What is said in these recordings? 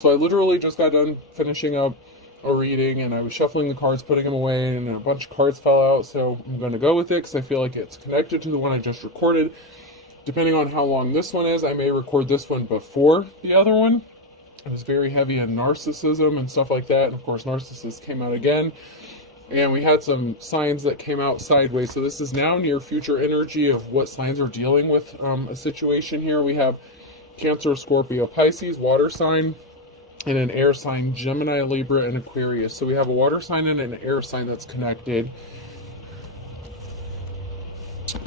So I literally just got done finishing up a reading, and I was shuffling the cards, putting them away, and a bunch of cards fell out. So I'm going to go with it because I feel like it's connected to the one I just recorded. Depending on how long this one is, I may record this one before the other one. It was very heavy in narcissism and stuff like that. And of course, narcissist came out again. And we had some signs that came out sideways. So this is now near future energy of what signs are dealing with a situation here. We have Cancer, Scorpio, Pisces, water sign, and an air sign, Gemini, Libra, and Aquarius. So we have a water sign and an air sign that's connected.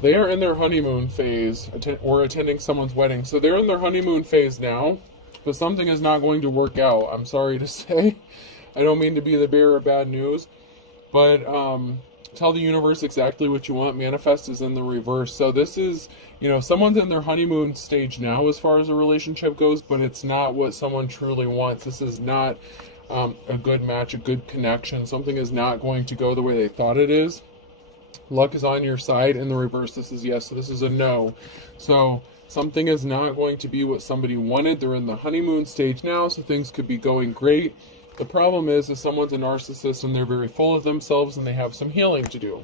They are in their honeymoon phase or attending someone's wedding. So they're in their honeymoon phase now, but something is not going to work out. I'm sorry to say. I don't mean to be the bearer of bad news, but tell the universe exactly what you want. Manifest is in the reverse. So this is, someone's in their honeymoon stage now as far as a relationship goes, but it's not what someone truly wants. This is not a good match, a good connection. Something is not going to go the way they thought it is. Luck is on your side. In the reverse, this is yes. So this is a no. So something is not going to be what somebody wanted. They're in the honeymoon stage now, so things could be going great. The problem is someone's a narcissist and they're very full of themselves and they have some healing to do.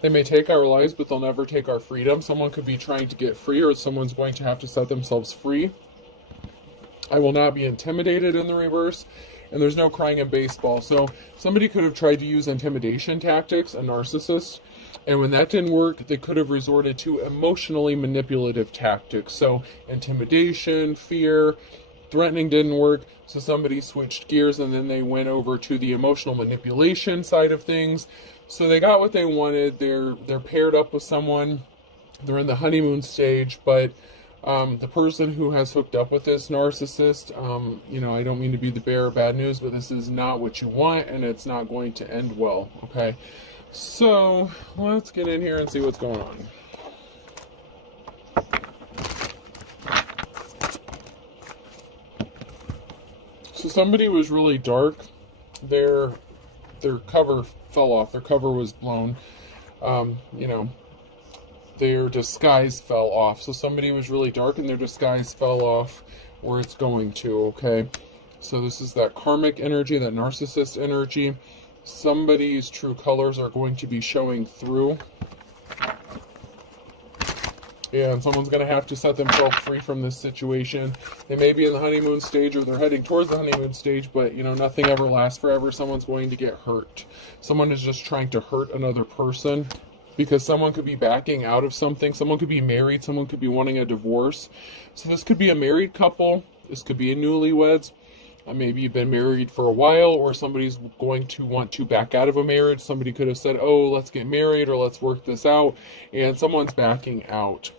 They may take our lives, but they'll never take our freedom. Someone could be trying to get free, or someone's going to have to set themselves free. I will not be intimidated in the reverse, and there's no crying in baseball. So somebody could have tried to use intimidation tactics, a narcissist, and when that didn't work, they could have resorted to emotionally manipulative tactics. So intimidation, fear, threatening didn't work, so somebody switched gears and then they went over to the emotional manipulation side of things. So they got what they wanted. They're paired up with someone. They're in the honeymoon stage, but the person who has hooked up with this narcissist, I don't mean to be the bearer of bad news, but this is not what you want, and it's not going to end well, okay? So let's get in here and see what's going on. So somebody was really dark. Their cover fell off. Their cover was blown. Their disguise fell off. So somebody was really dark and their disguise fell off where it's going to, okay? So this is that karmic energy, that narcissist energy. Somebody's true colors are going to be showing through. And someone's going to have to set themselves free from this situation. They may be in the honeymoon stage or they're heading towards the honeymoon stage, but, nothing ever lasts forever. Someone's going to get hurt. Someone is just trying to hurt another person because someone could be backing out of something. Someone could be married. Someone could be wanting a divorce. So this could be a married couple. This could be a newlyweds. Maybe you've been married for a while, or somebody's going to want to back out of a marriage. Somebody could have said, oh, let's get married or let's work this out. And someone's backing out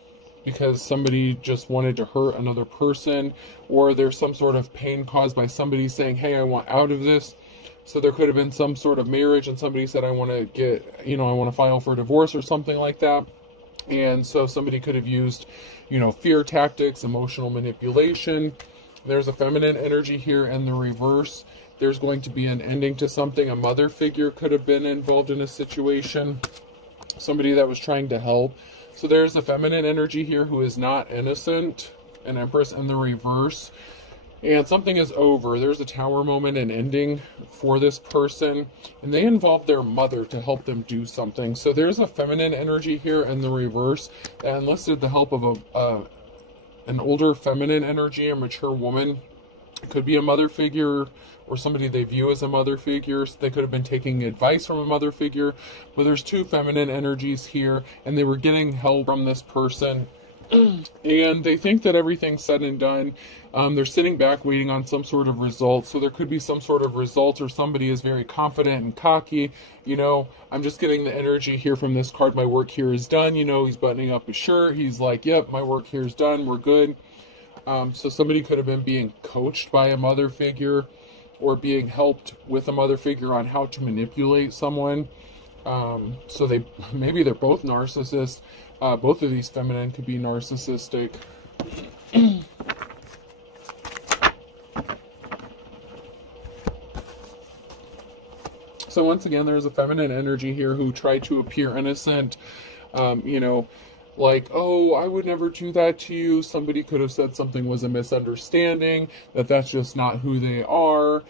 because somebody just wanted to hurt another person, or there's some sort of pain caused by somebody saying, hey, I want out of this. So there could have been some sort of marriage and somebody said, I want to file for divorce or something like that. And so somebody could have used, fear tactics, emotional manipulation. There's a feminine energy here in the reverse. There's going to be an ending to something. A mother figure could have been involved in a situation. Somebody that was trying to help. So there's a feminine energy here who is not innocent. An Empress in the reverse. And something is over. There's a tower moment and ending for this person. And they involve their mother to help them do something. So there's a feminine energy here in the reverse that enlisted the help of an older feminine energy, a mature woman. It could be a mother figure or somebody they view as a mother figure. So they could have been taking advice from a mother figure. But there's two feminine energies here, and they were getting help from this person. And they think that everything's said and done. They're sitting back waiting on some sort of result. So there could be some sort of result, or somebody is very confident and cocky. I'm just getting the energy here from this card. My work here is done. He's buttoning up his shirt. He's like, yep, my work here is done. We're good. So somebody could have been being coached by a mother figure or being helped with a mother figure on how to manipulate someone. So maybe they're both narcissists. Both of these feminine could be narcissistic. So once again, there's a feminine energy here who tried to appear innocent, like, oh, I would never do that to you. Somebody could have said something was a misunderstanding, that that's just not who they are.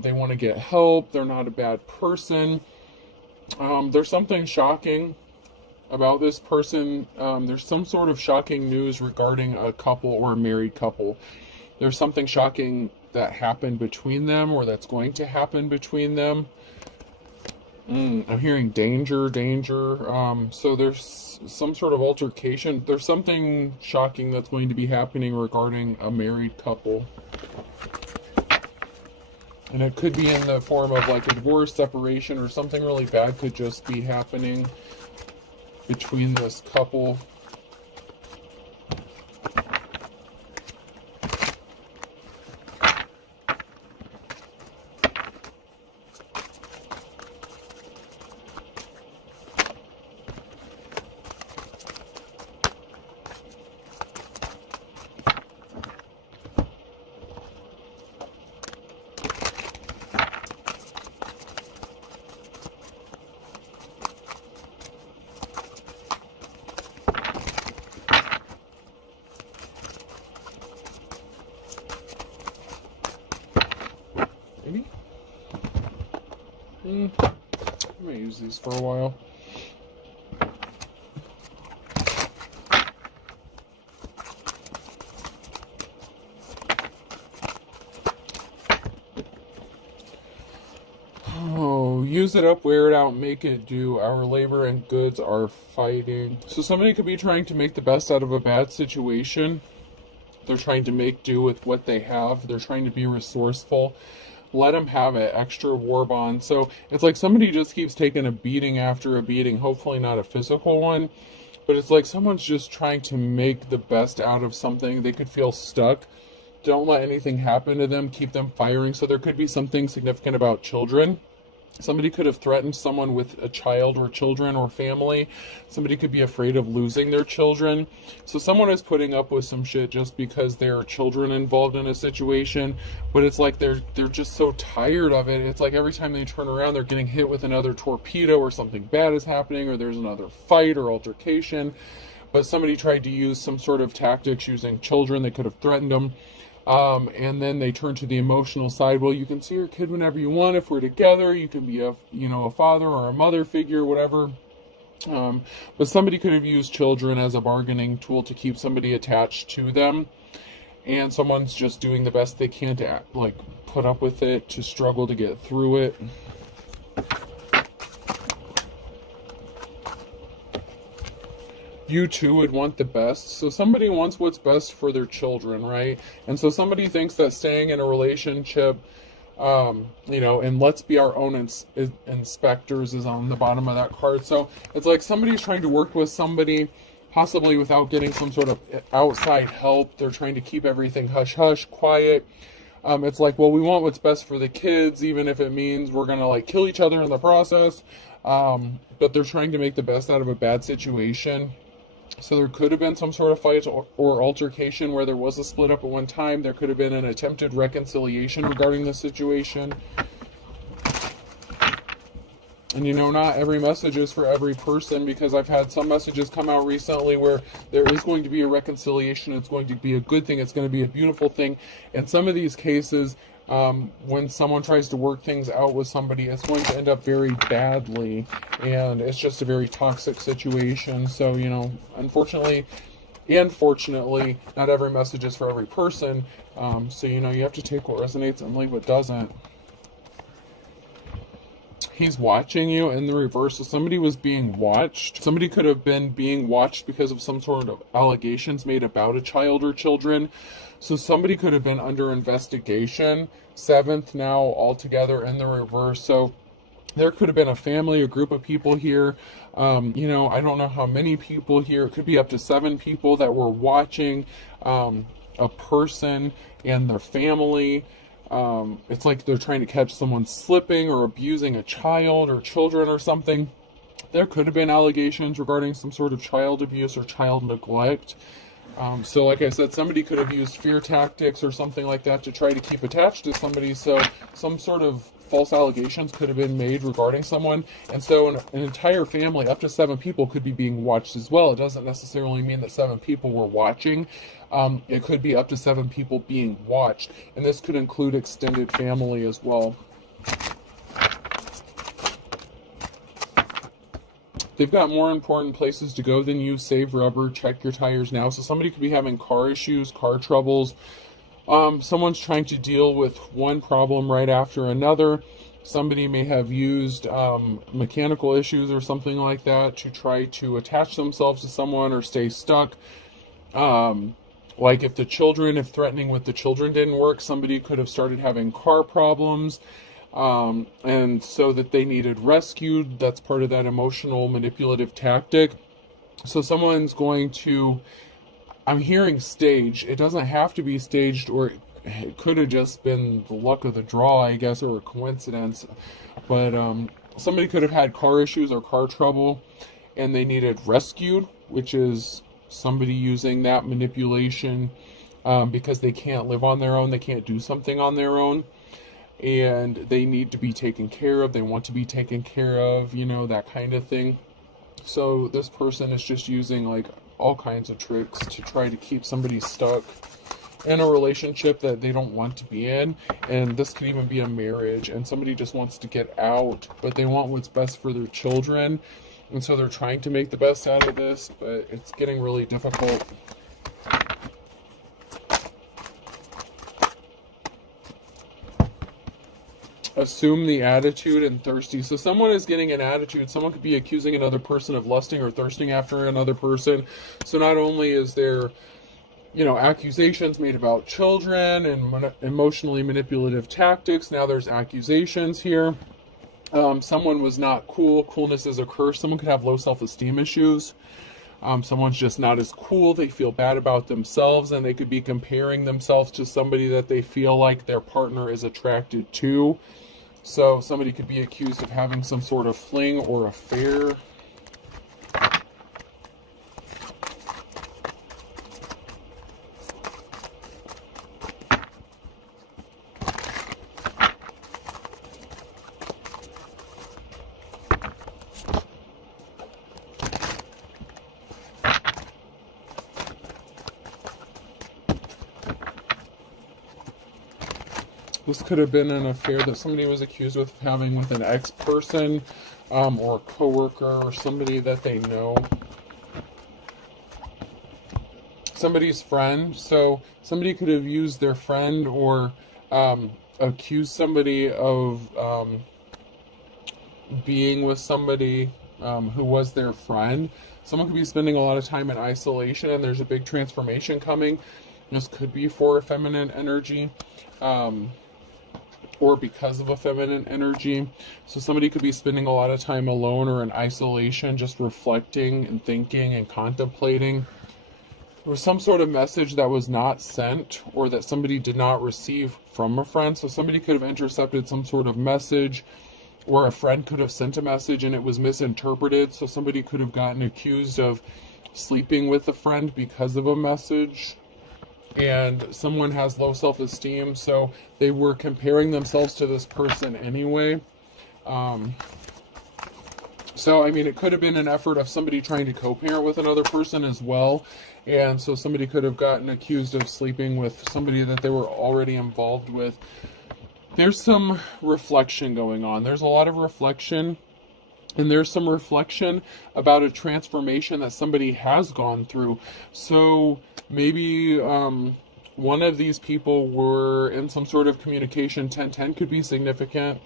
They want to get help. They're not a bad person. There's something shocking about this person. There's some sort of shocking news regarding a couple or a married couple. There's something shocking that happened between them, or that's going to happen between them. I'm hearing danger, danger. So there's some sort of altercation. There's something shocking that's going to be happening regarding a married couple. And it could be in the form of like a divorce, separation, or something really bad could just be happening between this couple. Maybe? I might use these for a while. Oh, use it up, wear it out, make it do. Our labor and goods are fighting. So somebody could be trying to make the best out of a bad situation. They're trying to make do with what they have. They're trying to be resourceful. Let them have it. Extra war bond. So it's like somebody just keeps taking a beating after a beating. Hopefully not a physical one, but it's like someone's just trying to make the best out of something. They could feel stuck. Don't let anything happen to them. Keep them firing. So there could be something significant about children. Somebody could have threatened someone with a child or children or family. Somebody could be afraid of losing their children. So someone is putting up with some shit just because there are children involved in a situation. But it's like they're just so tired of it. It's like every time they turn around, they're getting hit with another torpedo, or something bad is happening, or there's another fight or altercation. But somebody tried to use some sort of tactics using children. They could have threatened them. And then they turn to the emotional side. Well, you can see your kid whenever you want. If we're together, you can be a father or a mother figure, whatever. But somebody could have used children as a bargaining tool to keep somebody attached to them. And someone's just doing the best they can to put up with it, to struggle to get through it. You too would want the best. So somebody wants what's best for their children, right? And so somebody thinks that staying in a relationship, and let's be our own inspectors is on the bottom of that card. So it's like somebody's trying to work with somebody, possibly without getting some sort of outside help. They're trying to keep everything hush-hush, quiet. It's like, well, we want what's best for the kids, even if it means we're going to kill each other in the process. But they're trying to make the best out of a bad situation. So there could have been some sort of fight or altercation where there was a split up at one time. There could have been an attempted reconciliation regarding the situation. And not every message is for every person, because I've had some messages come out recently where there is going to be a reconciliation. It's going to be a good thing. It's going to be a beautiful thing. In some of these cases, when someone tries to work things out with somebody, it's going to end up very badly, and it's just a very toxic situation. So, unfortunately and fortunately, not every message is for every person. So, you have to take what resonates and leave what doesn't. He's watching you in the reverse. So somebody was being watched. Somebody could have been being watched because of some sort of allegations made about a child or children. So somebody could have been under investigation. 7th now altogether in the reverse. So there could have been a family, a group of people here. I don't know how many people here. It could be up to 7 people that were watching a person and their family. It's like they're trying to catch someone slipping or abusing a child or children or something. There could have been allegations regarding some sort of child abuse or child neglect. So like I said, somebody could have used fear tactics or something like that to try to keep attached to somebody. So some sort of false allegations could have been made regarding someone. And so an entire family, up to 7 people, could be being watched as well. It doesn't necessarily mean that 7 people were watching. It could be up to 7 people being watched. And this could include extended family as well. They've got more important places to go than you. Save rubber, check your tires now. So somebody could be having car issues, car troubles. Someone's trying to deal with one problem right after another. Somebody may have used mechanical issues or something like that to try to attach themselves to someone or stay stuck. Like if threatening with the children didn't work, somebody could have started having car problems. And so that they needed rescued. That's part of that emotional manipulative tactic. So someone's going to, I'm hearing stage. It doesn't have to be staged, or it could have just been the luck of the draw, I guess, or a coincidence. But somebody could have had car issues or car trouble and they needed rescued, which is somebody using that manipulation because they can't live on their own. They can't do something on their own. And they need to be taken care of, they want to be taken care of, that kind of thing. So this person is just using like all kinds of tricks to try to keep somebody stuck in a relationship that they don't want to be in. And this could even be a marriage, and somebody just wants to get out, but they want what's best for their children. And so they're trying to make the best out of this, but it's getting really difficult. Assume the attitude and thirsty. So someone is getting an attitude. Someone could be accusing another person of lusting or thirsting after another person. So not only is there, accusations made about children and emotionally manipulative tactics, now there's accusations here. Someone was not cool. Coolness is a curse. Someone could have low self-esteem issues. Someone's just not as cool. They feel bad about themselves, and they could be comparing themselves to somebody that they feel like their partner is attracted to. So somebody could be accused of having some sort of fling or affair. This could have been an affair that somebody was accused of having with an ex-person or a coworker or somebody that they know. Somebody's friend. So somebody could have used their friend or accused somebody of being with somebody who was their friend. Someone could be spending a lot of time in isolation, and there's a big transformation coming. This could be for a feminine energy. Or because of a feminine energy. So somebody could be spending a lot of time alone or in isolation, just reflecting and thinking and contemplating. There was some sort of message that was not sent, or that somebody did not receive from a friend. So somebody could have intercepted some sort of message, or a friend could have sent a message and it was misinterpreted. So somebody could have gotten accused of sleeping with a friend because of a message. And someone has low self-esteem, so they were comparing themselves to this person anyway. So, it could have been an effort of somebody trying to co-parent with another person as well. And so somebody could have gotten accused of sleeping with somebody that they were already involved with. There's some reflection going on. There's a lot of reflection. And there's some reflection about a transformation that somebody has gone through. So maybe one of these people were in some sort of communication. 1010 could be significant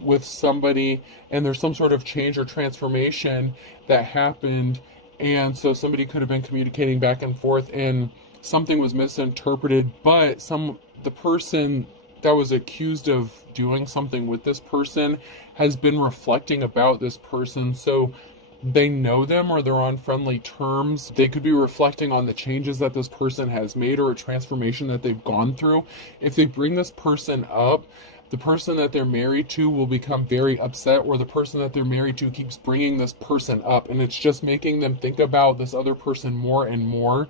with somebody, and there's some sort of change or transformation that happened. And so somebody could have been communicating back and forth, and something was misinterpreted, but the person that was accused of doing something with this person has been reflecting about this person, so they know them or they're on friendly terms. They could be reflecting on the changes that this person has made or a transformation that they've gone through. If they bring this person up, the person that they're married to will become very upset, or the person that they're married to keeps bringing this person up, and it's just making them think about this other person more and more.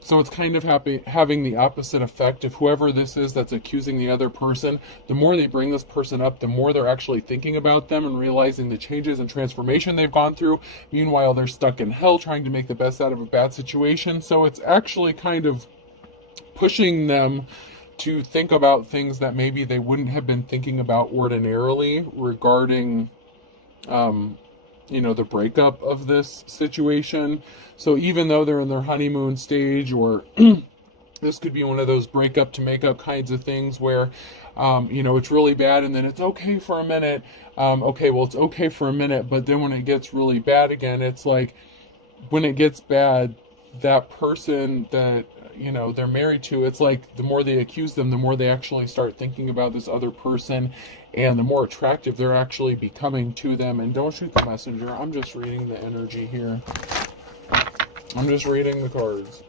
So it's kind of having the opposite effect of whoever this is that's accusing the other person. The more they bring this person up, the more they're actually thinking about them and realizing the changes and transformation they've gone through. Meanwhile, they're stuck in hell trying to make the best out of a bad situation. So it's actually kind of pushing them to think about things that maybe they wouldn't have been thinking about ordinarily regarding the breakup of this situation. So even though they're in their honeymoon stage, or this could be one of those breakup to make up kinds of things where, it's really bad and then it's okay for a minute. It's okay for a minute, but then when it gets really bad again, it's like when it gets bad, that person that, they're married to, it's like the more they accuse them, the more they actually start thinking about this other person, and the more attractive they're actually becoming to them. And don't shoot the messenger. I'm just reading the energy here. I'm just reading the cards.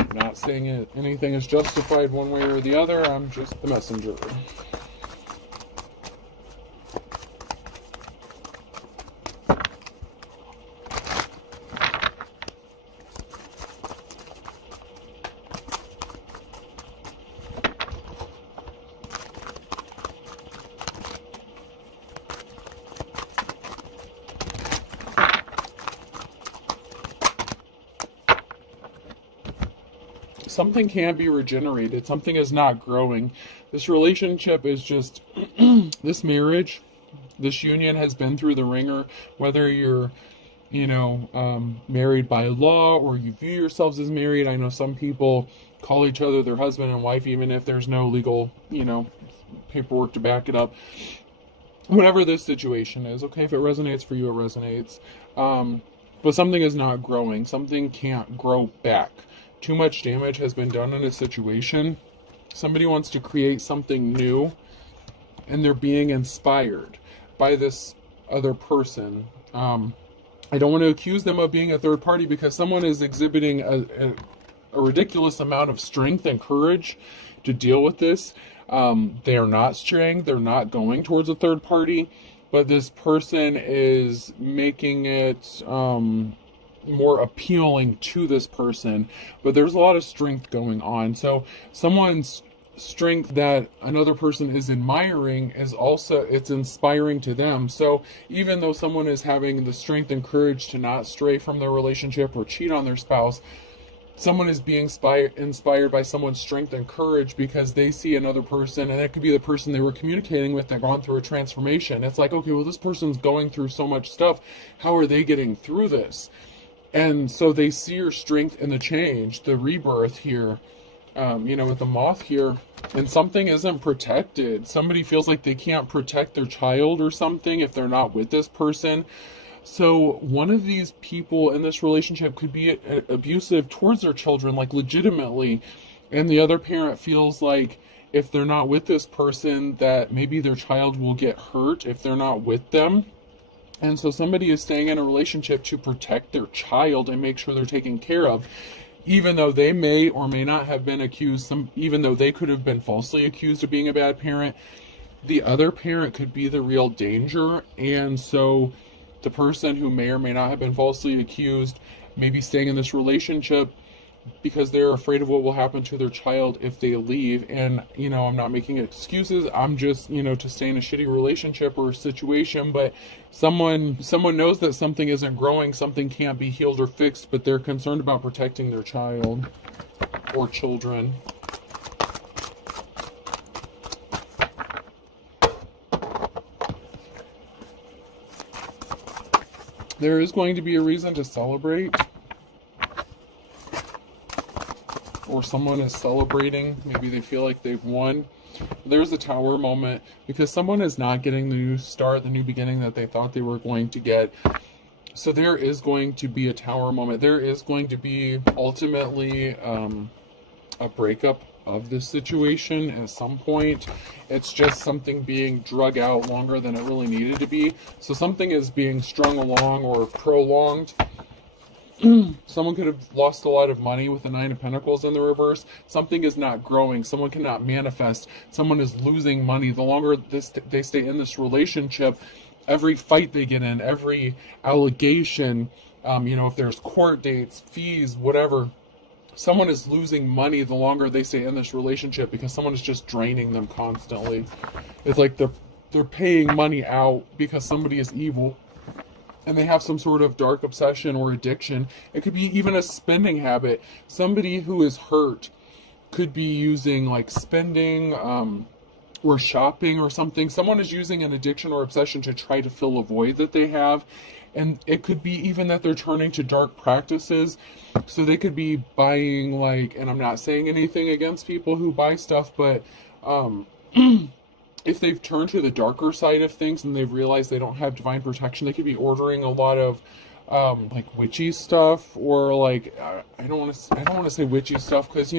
I'm not saying anything is justified one way or the other. I'm just the messenger. Something can't be regenerated. Something is not growing. This relationship is just, this marriage, this union has been through the ringer. Whether you're, married by law or you view yourselves as married. I know some people call each other their husband and wife, even if there's no legal, paperwork to back it up. Whatever this situation is, okay, if it resonates for you, it resonates. But something is not growing. Something can't grow back. Too much damage has been done in a situation. Somebody wants to create something new, and they're being inspired by this other person. I don't want to accuse them of being a third party, because someone is exhibiting a ridiculous amount of strength and courage to deal with this. They are not straying. They're not going towards a third party, but this person is making it more appealing to this person. But there's a lot of strength going on. So someone's strength that another person is admiring is also, it's inspiring to them. So even though someone is having the strength and courage to not stray from their relationship or cheat on their spouse, someone is being inspired by someone's strength and courage, because they see another person, and it could be the person they were communicating with that gone through a transformation. It's like, okay, well, this person's going through so much stuff. How are they getting through this? And so they see your strength in the change, the rebirth here, with the moth here, and something isn't protected. Somebody feels like they can't protect their child or something if they're not with this person. So one of these people in this relationship could be abusive towards their children, like legitimately. And the other parent feels like if they're not with this person, that maybe their child will get hurt if they're not with them. And so somebody is staying in a relationship to protect their child and make sure they're taken care of, even though they may or may not have been accused, even though they could have been falsely accused of being a bad parent. The other parent could be the real danger. And so the person who may or may not have been falsely accused may be staying in this relationship because they're afraid of what will happen to their child if they leave. And, I'm not making excuses. I'm just, to stay in a shitty relationship or situation. But someone knows that something isn't growing, something can't be healed or fixed, but they're concerned about protecting their child or children. There is going to be a reason to celebrate, or someone is celebrating. Maybe they feel like they've won. There's a tower moment, because someone is not getting the new start, the new beginning that they thought they were going to get. So there is going to be a tower moment. There is going to be ultimately a breakup of this situation at some point. It's just something being drug out longer than it really needed to be. So something is being strung along or prolonged. Someone could have lost a lot of money with the Nine of Pentacles in the reverse. Something is not growing. Someone cannot manifest. Someone is losing money. The longer they stay in this relationship, every fight they get in, every allegation, if there's court dates, fees, whatever, someone is losing money the longer they stay in this relationship because someone is just draining them constantly. It's like they're paying money out because somebody is evil and they have some sort of dark obsession or addiction. It could be even a spending habit. Somebody who is hurt could be using like spending or shopping or something. Someone is using an addiction or obsession to try to fill a void that they have. And it could be even that they're turning to dark practices. So they could be buying like, and I'm not saying anything against people who buy stuff, but if they've turned to the darker side of things and they've realized they don't have divine protection, they could be ordering a lot of like witchy stuff, or like I don't want to say witchy stuff because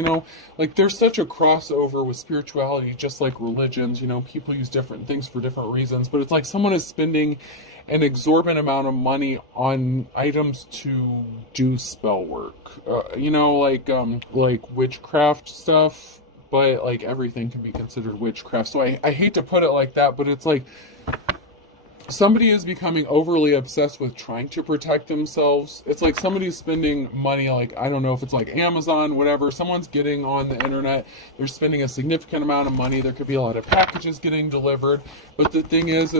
like there's such a crossover with spirituality, just like religions. People use different things for different reasons, but it's like someone is spending an exorbitant amount of money on items to do spell work, like witchcraft stuff. But like everything can be considered witchcraft. So I hate to put it like that, but it's like somebody is becoming overly obsessed with trying to protect themselves. It's like somebody's spending money, like, I don't know if it's like Amazon, whatever. Someone's getting on the internet. They're spending a significant amount of money. There could be a lot of packages getting delivered. But the thing is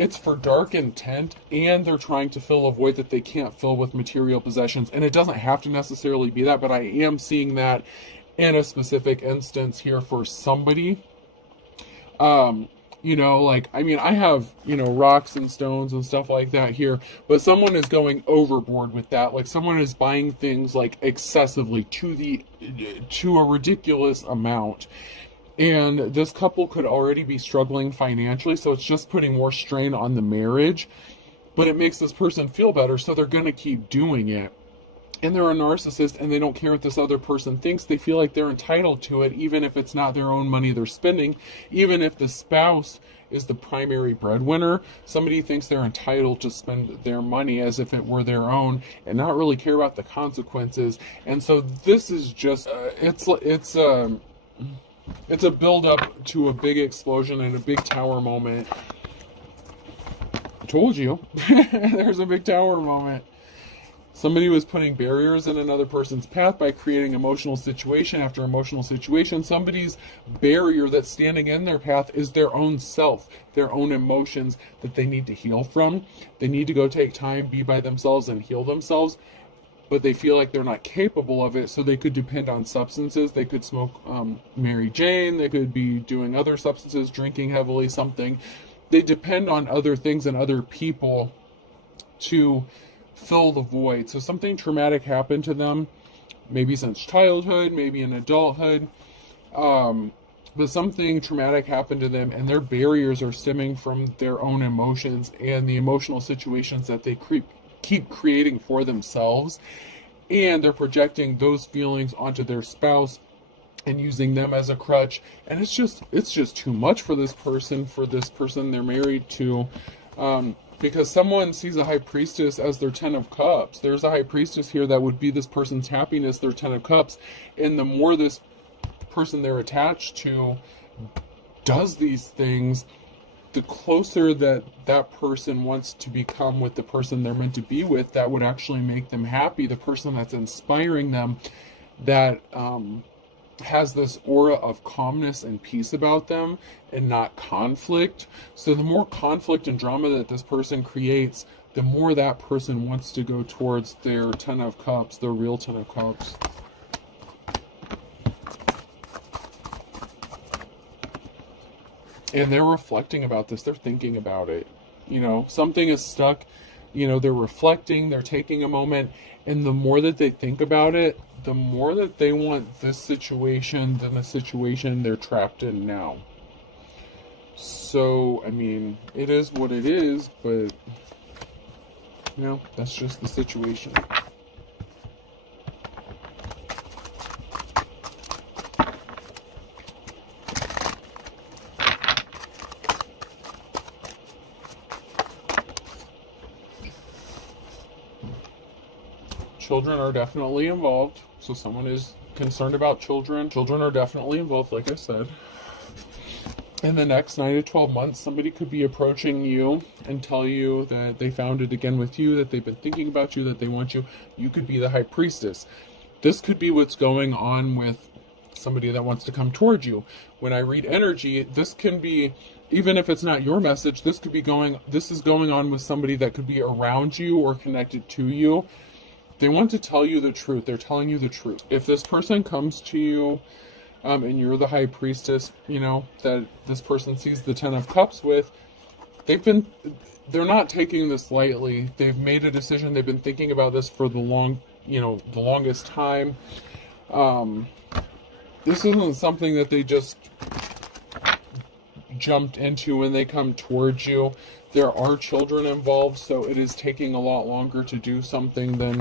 it's for dark intent, and they're trying to fill a void that they can't fill with material possessions. And it doesn't have to necessarily be that, but I am seeing that in a specific instance here for somebody. I have, rocks and stones and stuff like that here, but someone is going overboard with that. Like someone is buying things like excessively to a ridiculous amount. And this couple could already be struggling financially, so it's just putting more strain on the marriage, but it makes this person feel better, so they're going to keep doing it. And they're a narcissist, and they don't care what this other person thinks. They feel like they're entitled to it, even if it's not their own money they're spending. Even if the spouse is the primary breadwinner, somebody thinks they're entitled to spend their money as if it were their own and not really care about the consequences. And so this is just, it's a build-up to a big explosion and a big tower moment. I told you. There's a big tower moment. Somebody was putting barriers in another person's path by creating emotional situation after emotional situation. Somebody's barrier that's standing in their path is their own self, their own emotions that they need to heal from. They need to go take time, be by themselves, and heal themselves. But they feel like they're not capable of it, so they could depend on substances. They could smoke Mary Jane. They could be doing other substances, drinking heavily, something. They depend on other things and other people to fill the void. So something traumatic happened to them, maybe since childhood, maybe in adulthood, but something traumatic happened to them, and their barriers are stemming from their own emotions and the emotional situations that they keep creating for themselves, and they're projecting those feelings onto their spouse and using them as a crutch. And it's just too much for this person they're married to. Because someone sees a high priestess as their 10 of cups. There's a high priestess here that would be this person's happiness, their 10 of cups. And the more this person they're attached to does these things, the closer that person wants to become with the person they're meant to be with, that would actually make them happy. The person that's inspiring them, that has this aura of calmness and peace about them and not conflict. So the more conflict and drama that this person creates, the more that person wants to go towards their 10 of cups, their real 10 of cups. And they're reflecting about this. They're thinking about it. Something is stuck. They're reflecting. They're taking a moment. And the more that they think about it, the more that they want this situation than the situation they're trapped in now. So, it is what it is, but, that's just the situation. children are definitely involved. So someone is concerned about children. Children are definitely involved, like I said. In the next 9 to 12 months, somebody could be approaching you and tell you that they found it again with you, that they've been thinking about you, that they want you. You could be the high priestess. This could be what's going on with somebody that wants to come towards you. When I read energy, this can be, even if it's not your message, this is going on with somebody that could be around you or connected to you. They want to tell you the truth. They're telling you the truth. If this person comes to you, and you're the high priestess, that this person sees the 10 of Cups with, they're not taking this lightly. They've made a decision. They've been thinking about this for the longest time. This isn't something that they just jumped into when they come towards you. There are children involved, so it is taking a lot longer to do something than,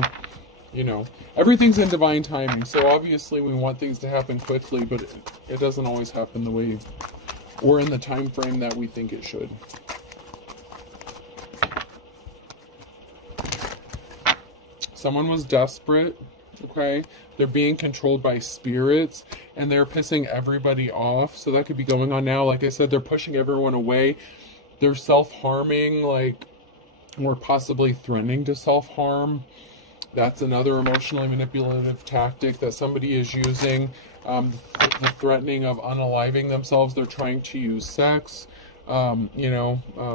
everything's in divine timing. So obviously we want things to happen quickly, but it doesn't always happen the way or in the time frame that we think it should. Someone was desperate, okay? They're being controlled by spirits, and they're pissing everybody off. So that could be going on now. Like I said, they're pushing everyone away. They're self-harming, or possibly threatening to self-harm. That's another emotionally manipulative tactic that somebody is using. The threatening of unaliving themselves. They're trying to use sex, doing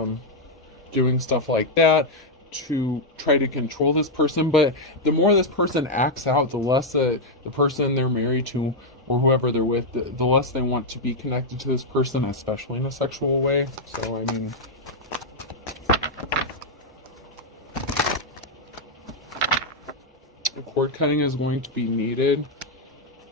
stuff like that to try to control this person. But the more this person acts out, the less the person they're married to or whoever they're with, the less they want to be connected to this person, especially in a sexual way. So, cord cutting is going to be needed.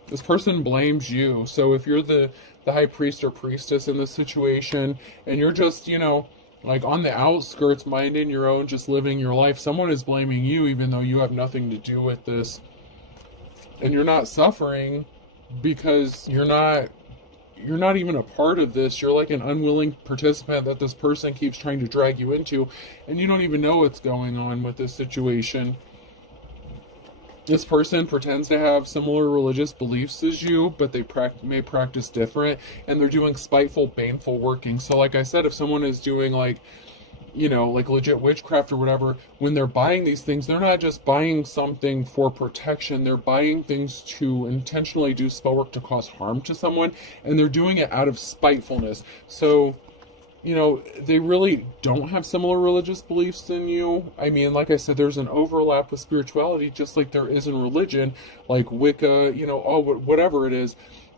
This person blames you. So if you're the high priest or priestess in this situation, and you're just, on the outskirts, minding your own, just living your life, someone is blaming you even though you have nothing to do with this. And you're not suffering because you're not even a part of this. You're like an unwilling participant that this person keeps trying to drag you into, and you don't even know what's going on with this situation. This person pretends to have similar religious beliefs as you, but they may practice different, and they're doing spiteful, baneful working. So like I said, if someone is doing legit witchcraft or whatever, when they're buying these things, they're not just buying something for protection. They're buying things to intentionally do spell work to cause harm to someone, and they're doing it out of spitefulness. So they really don't have similar religious beliefs than you. Like I said, there's an overlap with spirituality, just like there is in religion, like Wicca, whatever it is.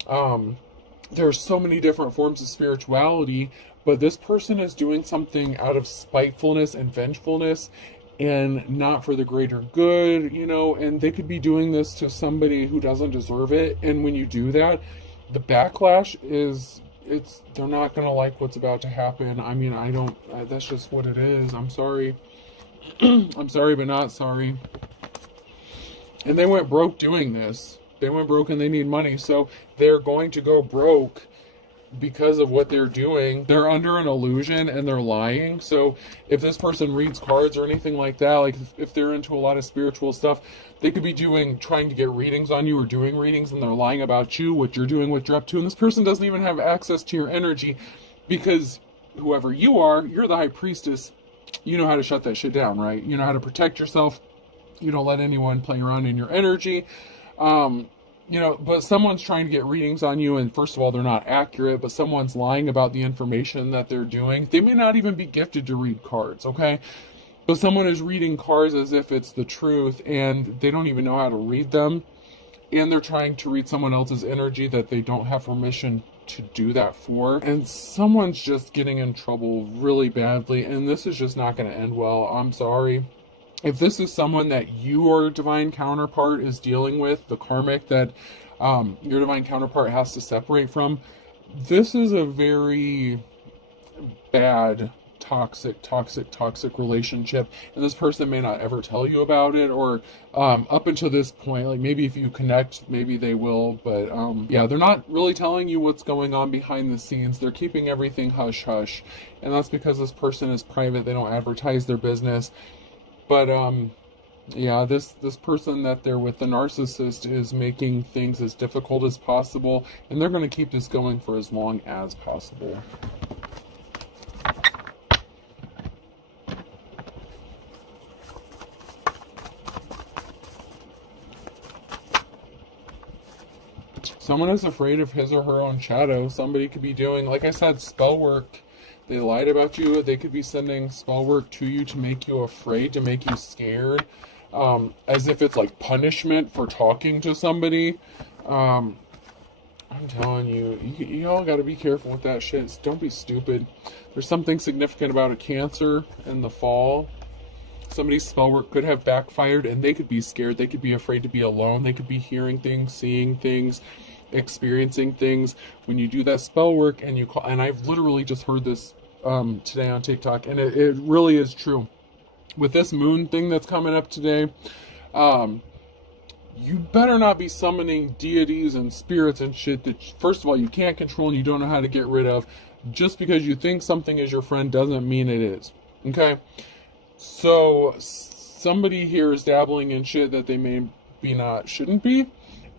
There are so many different forms of spirituality, but this person is doing something out of spitefulness and vengefulness and not for the greater good, and they could be doing this to somebody who doesn't deserve it. And when you do that, the backlash is, they're not going to like what's about to happen. That's just what it is. I'm sorry. I'm sorry, but not sorry. And they went broke doing this. They went broke and they need money. So they're going to go broke because of what they're doing. They're under an illusion and they're lying. So if this person reads cards or anything like that, like if they're into a lot of spiritual stuff, they could be trying to get readings on you or doing readings, and they're lying about you, what you're doing, what you're up to. And this person doesn't even have access to your energy, because whoever you are, you're the high priestess. You know how to shut that shit down, right? You know how to protect yourself. You don't let anyone play around in your energy. But someone's trying to get readings on you, and first of all, they're not accurate, but someone's lying about the information that they're doing. They may not even be gifted to read cards, okay? But someone is reading cards as if it's the truth, and they don't even know how to read them. And they're trying to read someone else's energy that they don't have permission to do that for. And someone's just getting in trouble really badly, and this is just not going to end well. I'm sorry. If this is someone that your divine counterpart is dealing with, the karmic that your divine counterpart has to separate from, this is a very bad, toxic relationship. And this person may not ever tell you about it, or up until this point, like maybe if you connect, maybe they will. But they're not really telling you what's going on behind the scenes. They're keeping everything hush-hush. And that's because this person is private. They don't advertise their business. But Yeah, this person that they're with, the narcissist, is making things as difficult as possible, and they're going to keep this going for as long as possible. Someone is afraid of his or her own shadow. Somebody could be doing, like I said, spell work. They lied about you. They could be sending spell work to you to make you afraid, to make you scared, as if it's like punishment for talking to somebody. I'm telling you, you all got to be careful with that shit. Don't be stupid. There's something significant about a Cancer in the fall. Somebody's spell work could have backfired, and they could be scared. They could be afraid to be alone. They could be hearing things, seeing things, experiencing things. When you do that spell work and you call, and I've literally just heard this today on TikTok, and it really is true. With this moon thing that's coming up today, you better not be summoning deities and spirits and shit that, first of all, you can't control and you don't know how to get rid of. Just because you think something is your friend doesn't mean it is. Okay? So somebody here is dabbling in shit that they shouldn't be,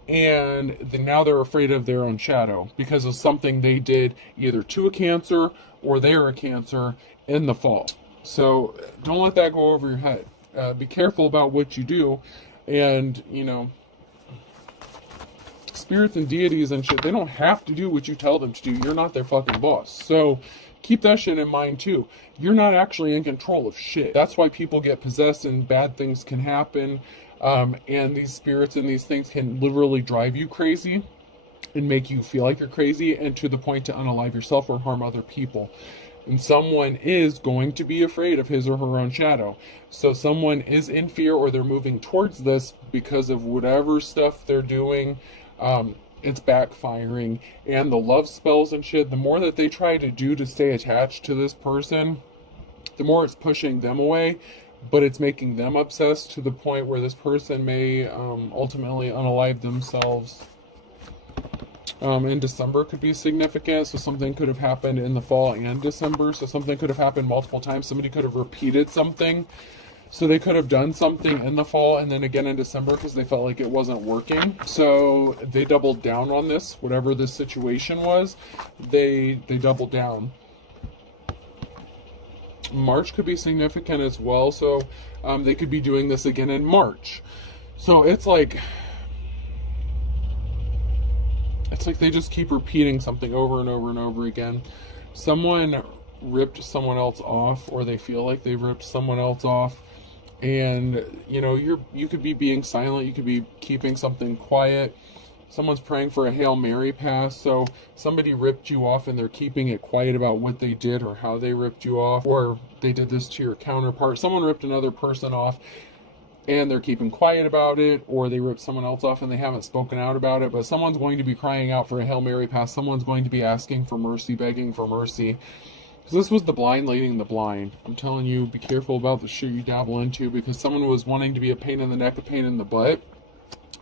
and now they're afraid of their own shadow because of something they did either to a Cancer or they're a Cancer in the fall. So don't let that go over your head. Be careful about what you do, and spirits and deities and shit, they don't have to do what you tell them to do. You're not their fucking boss. So keep that shit in mind too. You're not actually in control of shit. That's why people get possessed and bad things can happen. And these spirits and these things can literally drive you crazy and make you feel like you're crazy, and to the point to unalive yourself or harm other people. And someone is going to be afraid of his or her own shadow. So someone is in fear, or they're moving towards this because of whatever stuff they're doing. It's backfiring, and the love spells and shit, the more that they try to do to stay attached to this person, the more it's pushing them away, but it's making them obsessed to the point where this person may ultimately unalive themselves. In December could be significant, so something could have happened in the fall and December, so something could have happened multiple times. Somebody could have repeated something. So they could have done something in the fall and then again in December because they felt like it wasn't working. So they doubled down on this, whatever this situation was, they doubled down. March could be significant as well. So they could be doing this again in March. So it's like they just keep repeating something over and over and over again. Someone ripped someone else off, or they feel like they ripped someone else off. And you could be being silent, you could be keeping something quiet. Someone's praying for a Hail Mary pass, so somebody ripped you off and they're keeping it quiet about what they did or how they ripped you off, or they did this to your counterpart. Someone ripped another person off and they're keeping quiet about it, or they ripped someone else off and they haven't spoken out about it. But someone's going to be crying out for a Hail Mary pass. Someone's going to be asking for mercy, begging for mercy. So this was the blind leading the blind. I'm telling you, be careful about the shit you dabble into, because someone was wanting to be a pain in the neck, a pain in the butt,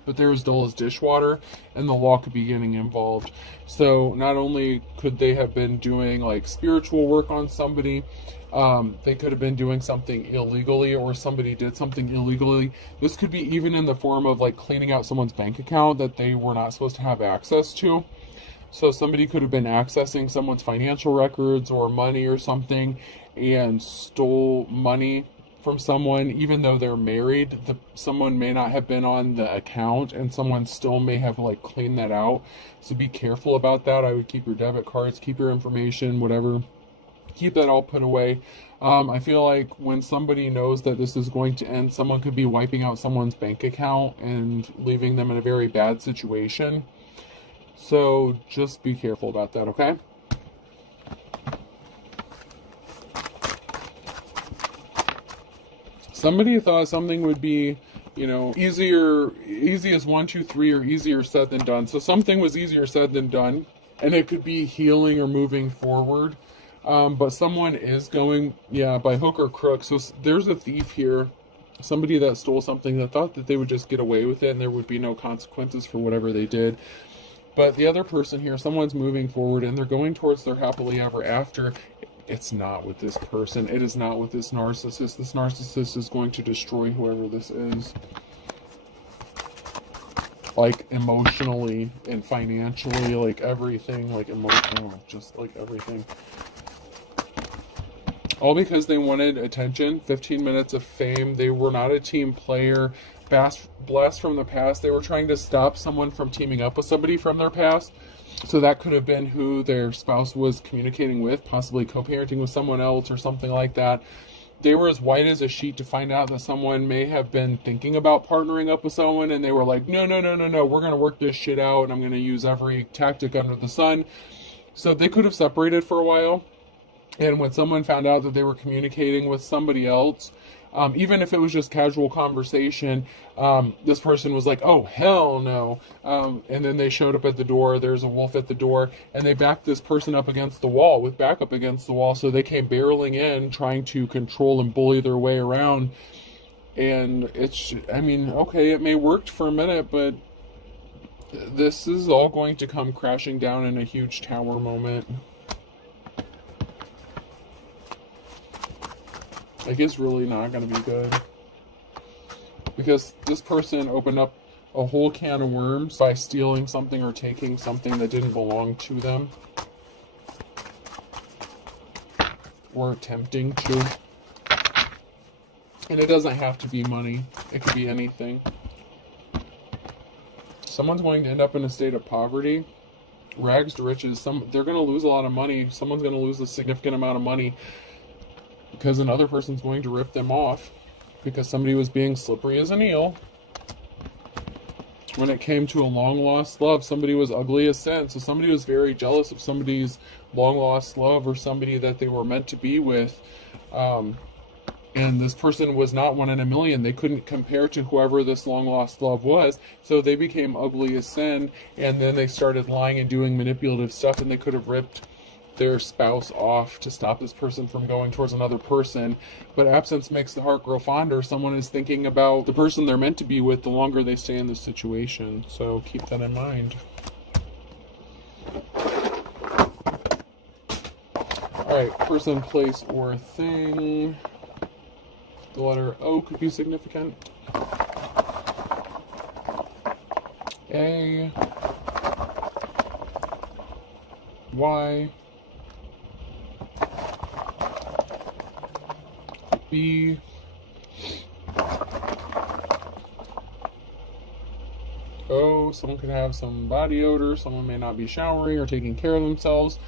but they're as dull as dishwater, and the law could be getting involved. So not only could they have been doing like spiritual work on somebody, they could have been doing something illegally, or somebody did something illegally. This could be even in the form of like cleaning out someone's bank account that they were not supposed to have access to. So somebody could have been accessing someone's financial records or money or something and stole money from someone, even though they're married. Someone may not have been on the account, and someone still may have like cleaned that out. So be careful about that. I would keep your debit cards, keep your information, whatever. Keep that all put away. I feel like when somebody knows that this is going to end, someone could be wiping out someone's bank account and leaving them in a very bad situation. So just be careful about that, okay? Somebody thought something would be, easy as 1, 2, 3, or easier said than done. So something was easier said than done, and it could be healing or moving forward. But someone is going, by hook or crook. So there's a thief here, somebody that stole something that thought that they would just get away with it and there would be no consequences for whatever they did. But the other person here, someone's moving forward and they're going towards their happily ever after. It's not with this person. It is not with this narcissist. This narcissist is going to destroy whoever this is. Like emotionally and financially, like everything, like emotional, just like everything. All because they wanted attention, 15 minutes of fame. They were not a team player. Blast from the past. They were trying to stop someone from teaming up with somebody from their past. So that could have been who their spouse was communicating with, possibly co-parenting with someone else or something like that. They were as white as a sheet to find out that someone may have been thinking about partnering up with someone, and they were like, no, we're going to work this shit out, and I'm going to use every tactic under the sun. So they could have separated for a while. And when someone found out that they were communicating with somebody else, even if it was just casual conversation, this person was like, oh, hell no. And then they showed up at the door. There's a wolf at the door. And they backed this person up against the wall, with backup against the wall. So they came barreling in, trying to control and bully their way around. And okay, it may worked for a minute, but this is all going to come crashing down in a huge tower moment. Like, it's really not going to be good. Because this person opened up a whole can of worms by stealing something or taking something that didn't belong to them. Or attempting to. And it doesn't have to be money. It could be anything. Someone's going to end up in a state of poverty. Rags to riches. They're going to lose a lot of money. Someone's going to lose a significant amount of money. Because another person's going to rip them off because somebody was being slippery as an eel. When it came to a long-lost love, somebody was ugly as sin. So somebody was very jealous of somebody's long-lost love or somebody that they were meant to be with. And this person was not one in a million. They couldn't compare to whoever this long-lost love was. So they became ugly as sin. And then they started lying and doing manipulative stuff. And they could have ripped their spouse off to stop this person from going towards another person. But absence makes the heart grow fonder. Someone is thinking about the person they're meant to be with the longer they stay in this situation. So keep that in mind. Alright, person, place, or thing. The letter O could be significant. A. Y. B. O. Someone could have some body odor. Someone may not be showering or taking care of themselves.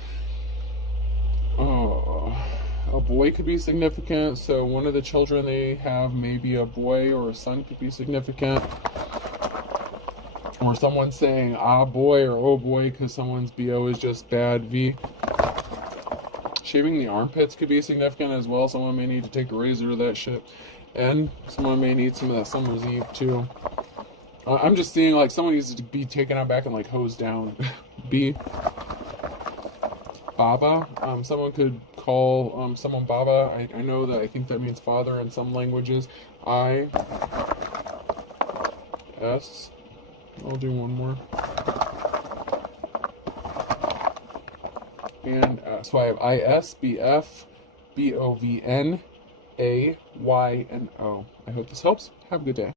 A boy could be significant. So one of the children they have, maybe a boy or a son, could be significant. Or someone saying ah boy or oh boy because someone's BO is just bad. V. Shaving the armpits could be significant as well. Someone may need to take a razor to that shit. And someone may need some of that summer's eve too. I'm just seeing like someone needs to be taken out back and like hosed down. B. Baba. Someone could call someone Baba. I know that I think that means father in some languages. I. S. I'll do one more. And so I have IS, BF, BOVN, A, Y, and O. I hope this helps. Have a good day.